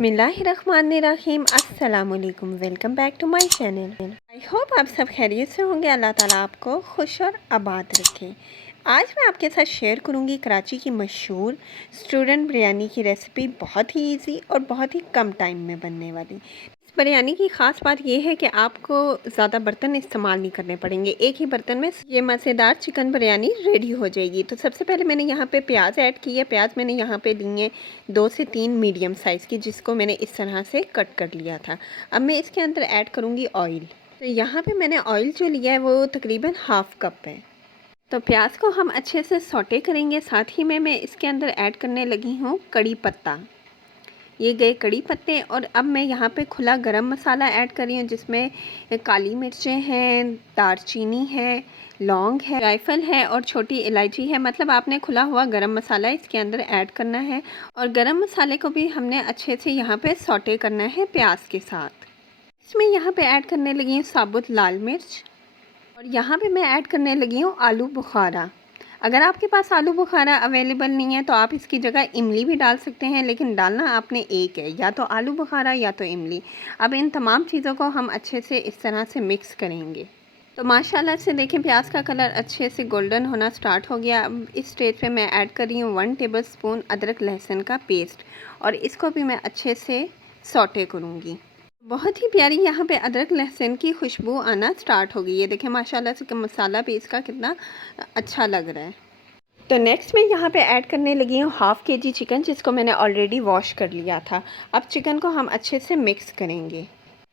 बिस्मिल्लाहिर्रहमानिर्रहीम अस्सलामुअलैकुम। Welcome back to my channel. I hope आप सब खैरियत से होंगे। अल्लाह ताला आपको खुश और आबाद रखे। आज मैं आपके साथ शेयर करूंगी कराची की मशहूर स्टूडेंट बिरयानी की रेसिपी, बहुत ही इजी और बहुत ही कम टाइम में बनने वाली। इस बिरयानी की ख़ास बात यह है कि आपको ज़्यादा बर्तन इस्तेमाल नहीं करने पड़ेंगे, एक ही बर्तन में ये मज़ेदार चिकन बिरयानी रेडी हो जाएगी। तो सबसे पहले मैंने यहाँ पे प्याज ऐड की है। प्याज मैंने यहाँ पे ली है 2 से 3 मीडियम साइज़ की, जिसको मैंने इस तरह से कट कर लिया था। अब मैं इसके अंदर ऐड करूँगी ऑयल। तो यहाँ पे मैंने ऑयल जो लिया है वो तकरीबन हाफ़ कप है। तो प्याज को हम अच्छे से सौटे करेंगे। साथ ही में मैं इसके अंदर ऐड करने लगी हूँ कड़ी पत्ता। ये गए कड़ी पत्ते। और अब मैं यहाँ पे खुला गरम मसाला ऐड कर रही हूँ, जिसमें काली मिर्चें हैं, दालचीनी है, लौंग है, जायफल है और छोटी इलायची है। मतलब आपने खुला हुआ गरम मसाला इसके अंदर ऐड करना है। और गरम मसाले को भी हमने अच्छे से यहाँ पे सौटे करना है प्याज के साथ। इसमें यहाँ पे ऐड करने लगी हूँ साबुत लाल मिर्च। और यहाँ पे मैं ऐड करने लगी हूँ आलू बुखारा। अगर आपके पास आलू बुखारा अवेलेबल नहीं है तो आप इसकी जगह इमली भी डाल सकते हैं, लेकिन डालना आपने एक है, या तो आलू बुखारा या तो इमली। अब इन तमाम चीज़ों को हम अच्छे से इस तरह से मिक्स करेंगे। तो माशाल्लाह से देखें प्याज का कलर अच्छे से गोल्डन होना स्टार्ट हो गया। अब इस स्टेज पे मैं ऐड कर रही हूँ 1 टेबलस्पून अदरक लहसुन का पेस्ट, और इसको भी मैं अच्छे से सौटे करूँगी। बहुत ही प्यारी यहाँ पे अदरक लहसुन की खुशबू आना स्टार्ट हो गई है। देखें माशाल्लाह से मसाला भी इसका कितना अच्छा लग रहा है। तो नेक्स्ट मैं यहाँ पे ऐड करने लगी हूँ हाफ़ kg चिकन, जिसको मैंने ऑलरेडी वॉश कर लिया था। अब चिकन को हम अच्छे से मिक्स करेंगे।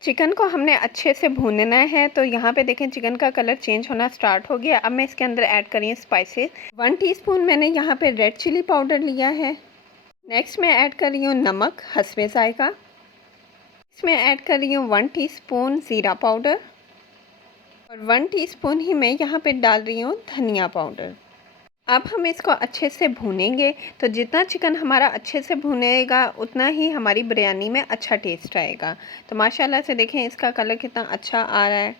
चिकन को हमने अच्छे से भूनना है। तो यहाँ पे देखें चिकन का कलर चेंज होना स्टार्ट हो गया। अब मैं इसके अंदर ऐड कर रही हूँ स्पाइसेस। 1 टीस्पून मैंने यहाँ पे रेड चिली पाउडर लिया है। नेक्स्ट मैं ऐड कर रही हूँ नमक हस्बे ज़ायक़ा। इसमें ऐड कर रही हूँ 1 टीस्पून ज़ीरा पाउडर, और 1 टीस्पून ही मैं यहाँ पे डाल रही हूँ धनिया पाउडर। अब हम इसको अच्छे से भूनेंगे। तो जितना चिकन हमारा अच्छे से भुनेगा उतना ही हमारी बिरयानी में अच्छा टेस्ट आएगा। तो माशाल्लाह से देखें इसका कलर कितना अच्छा आ रहा है।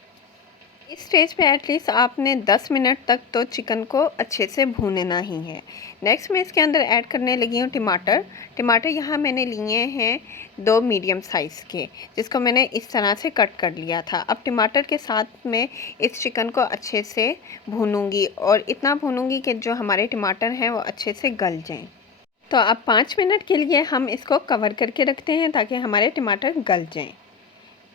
इस स्टेज पे एटलीस्ट आपने 10 मिनट तक तो चिकन को अच्छे से भूनना ही है। नेक्स्ट मैं इसके अंदर ऐड करने लगी हूँ टमाटर। टमाटर यहाँ मैंने लिए हैं 2 मीडियम साइज़ के, जिसको मैंने इस तरह से कट कर लिया था। अब टमाटर के साथ में इस चिकन को अच्छे से भूनूंगी, और इतना भूनूंगी कि जो हमारे टमाटर हैं वो अच्छे से गल जाएँ। तो अब 5 मिनट के लिए हम इसको कवर करके रखते हैं ताकि हमारे टमाटर गल जाएँ।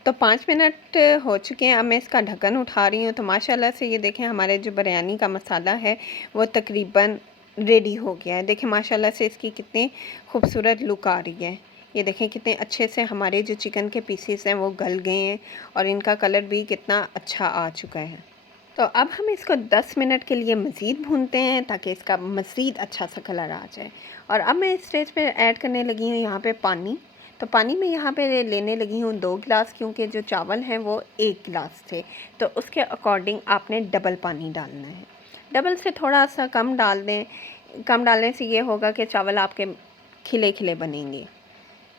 तो 5 मिनट हो चुके हैं। अब मैं इसका ढक्कन उठा रही हूँ। तो माशाल्लाह से ये देखें हमारे जो बिरयानी का मसाला है वो तकरीबन रेडी हो गया है। देखें माशाल्लाह से इसकी कितनी खूबसूरत लुक आ रही है। ये देखें कितने अच्छे से हमारे जो चिकन के पीसेस हैं वो गल गए हैं, और इनका कलर भी कितना अच्छा आ चुका है। तो अब हम इसको 10 मिनट के लिए मज़ीद भूनते हैं ताकि इसका मज़ीद अच्छा सा कलर आ जाए। और अब मैं इस स्टेज पे ऐड करने लगी हूँ यहाँ पे पानी। तो पानी में यहाँ पे लेने लगी हूँ 2 गिलास, क्योंकि जो चावल हैं वो 1 गिलास थे। तो उसके अकॉर्डिंग आपने डबल पानी डालना है। डबल से थोड़ा सा कम डाल दें। कम डालने से ये होगा कि चावल आपके खिले खिले बनेंगे।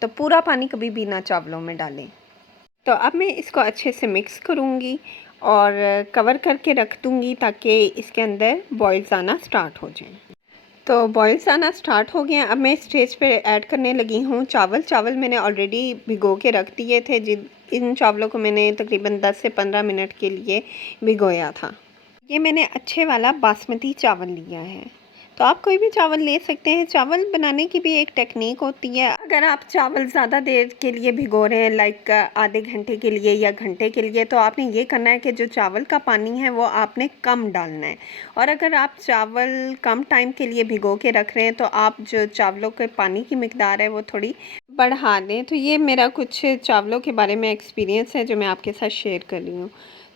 तो पूरा पानी कभी भी ना चावलों में डालें। तो अब मैं इसको अच्छे से मिक्स करूँगी और कवर करके रख दूँगी ताकि इसके अंदर बॉयल्स आना स्टार्ट हो जाएं। तो बॉयल्स आना स्टार्ट हो गए हैं। अब मैं स्टेज पे ऐड करने लगी हूँ चावल। चावल मैंने ऑलरेडी भिगो के रख दिए थे। इन चावलों को मैंने तकरीबन 10 से 15 मिनट के लिए भिगोया था। ये मैंने अच्छे वाला बासमती चावल लिया है। तो आप कोई भी चावल ले सकते हैं। चावल बनाने की भी एक टेक्निक होती है। अगर आप चावल ज़्यादा देर के लिए भिगो रहे हैं, लाइक आधे घंटे के लिए या घंटे के लिए, तो आपने ये करना है कि जो चावल का पानी है वो आपने कम डालना है। और अगर आप चावल कम टाइम के लिए भिगो के रख रहे हैं तो आप जो चावलों के पानी की मिकदार है वो थोड़ी बढ़ा दें। तो ये मेरा कुछ चावलों के बारे में एक्सपीरियंस है जो मैं आपके साथ शेयर कर रही हूँ।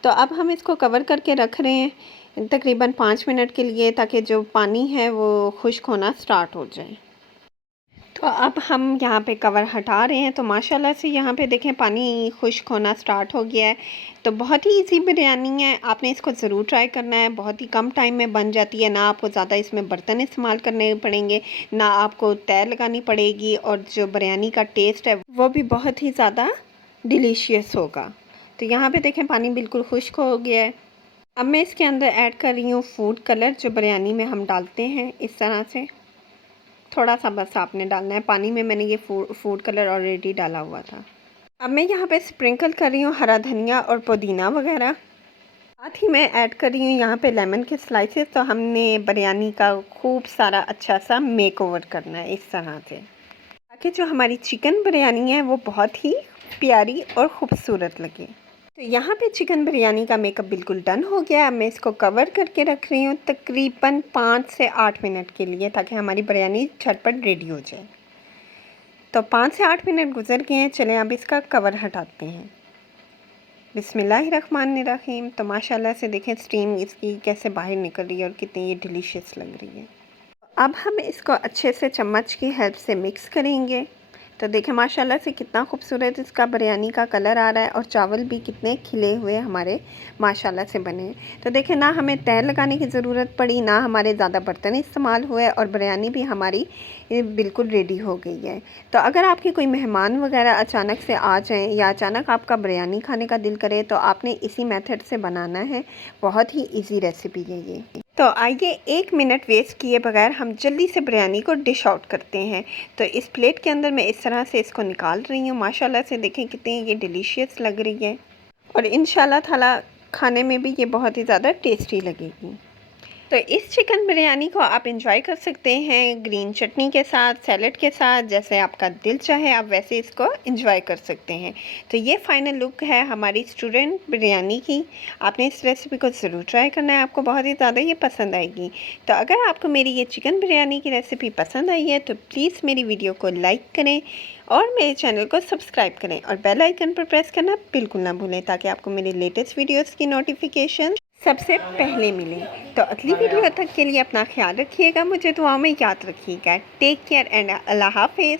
तो अब हम इसको कवर करके रख रहे हैं तकरीबन 5 मिनट के लिए, ताकि जो पानी है वो खुश्क होना स्टार्ट हो जाए। तो अब हम यहाँ पे कवर हटा रहे हैं। तो माशाल्लाह से यहाँ पे देखें पानी खुश्क होना स्टार्ट हो गया है। तो बहुत ही इजी बिरयानी है, आपने इसको ज़रूर ट्राई करना है। बहुत ही कम टाइम में बन जाती है। ना आपको ज़्यादा इसमें बर्तन इस्तेमाल करने पड़ेंगे, ना आपको तय लगानी पड़ेगी, और जो बिरयानी का टेस्ट है वो भी बहुत ही ज़्यादा डिलीशियस होगा। तो यहाँ पे देखें पानी बिल्कुल खुश्क हो गया है। अब मैं इसके अंदर ऐड कर रही हूँ फूड कलर, जो बिरयानी में हम डालते हैं इस तरह से। थोड़ा सा बस आपने डालना है पानी में। मैंने ये फूड कलर ऑलरेडी डाला हुआ था। अब मैं यहाँ पे स्प्रिंकल कर रही हूँ हरा धनिया और पुदीना वगैरह। साथ ही मैं ऐड कर रही हूँ यहाँ पे लेमन के स्लाइसेस। तो हमने बिरयानी का खूब सारा अच्छा सा मेक ओवर करना है इस तरह से, ताकि जो हमारी चिकन बिरयानी है वो बहुत ही प्यारी और ख़ूबसूरत लगे। तो यहाँ पे चिकन बिरयानी का मेकअप बिल्कुल डन हो गया। अब मैं इसको कवर करके रख रही हूँ तकरीबन 5 से 8 मिनट के लिए, ताकि हमारी बिरयानी झटपट रेडी हो जाए। तो 5 से 8 मिनट गुजर गए हैं। चलें अब इसका कवर हटाते हैं। बिस्मिल्लाहिर्रहमानिर्रहीम। तो माशाल्लाह से देखें स्टीम इसकी कैसे बाहर निकल रही है और कितनी ये डिलीशियस लग रही है। अब हम इसको अच्छे से चम्मच की हेल्प से मिक्स करेंगे। तो देखें माशाल्लाह से कितना खूबसूरत इसका बिरयानी का कलर आ रहा है और चावल भी कितने खिले हुए हमारे माशाल्लाह से बने। तो देखें ना हमें तय लगाने की ज़रूरत पड़ी, ना हमारे ज़्यादा बर्तन इस्तेमाल हुए और बिरयानी भी हमारी बिल्कुल रेडी हो गई है। तो अगर आपके कोई मेहमान वगैरह अचानक से आ जाएँ या अचानक आपका बिरयानी खाने का दिल करे तो आपने इसी मेथड से बनाना है। बहुत ही ईजी रेसिपी है ये। तो आइए 1 मिनट वेस्ट किए बगैर हम जल्दी से बिरयानी को डिश आउट करते हैं। तो इस प्लेट के अंदर मैं इस तरह से इसको निकाल रही हूँ। माशाल्लाह से देखें कितनी ये डिलीशियस लग रही है और इंशाल्लाह ताला खाने में भी ये बहुत ही ज़्यादा टेस्टी लगेगी। तो इस चिकन बिरयानी को आप इंजॉय कर सकते हैं ग्रीन चटनी के साथ, सैलड के साथ, जैसे आपका दिल चाहे आप वैसे इसको इंजॉय कर सकते हैं। तो ये फ़ाइनल लुक है हमारी स्टूडेंट बिरयानी की। आपने इस रेसिपी को ज़रूर ट्राई करना है, आपको बहुत ही ज़्यादा ये पसंद आएगी। तो अगर आपको मेरी ये चिकन बिरयानी की रेसिपी पसंद आई है तो प्लीज़ मेरी वीडियो को लाइक करें और मेरे चैनल को सब्सक्राइब करें और बेल आइकन पर प्रेस करना बिल्कुल ना भूलें, ताकि आपको मेरे लेटेस्ट वीडियोज़ की नोटिफिकेशन सबसे पहले मिले। तो अगली वीडियो तक के लिए अपना ख्याल रखिएगा, मुझे दुआओं में याद रखिएगा। टेक केयर एंड अल्लाह हाफिज़।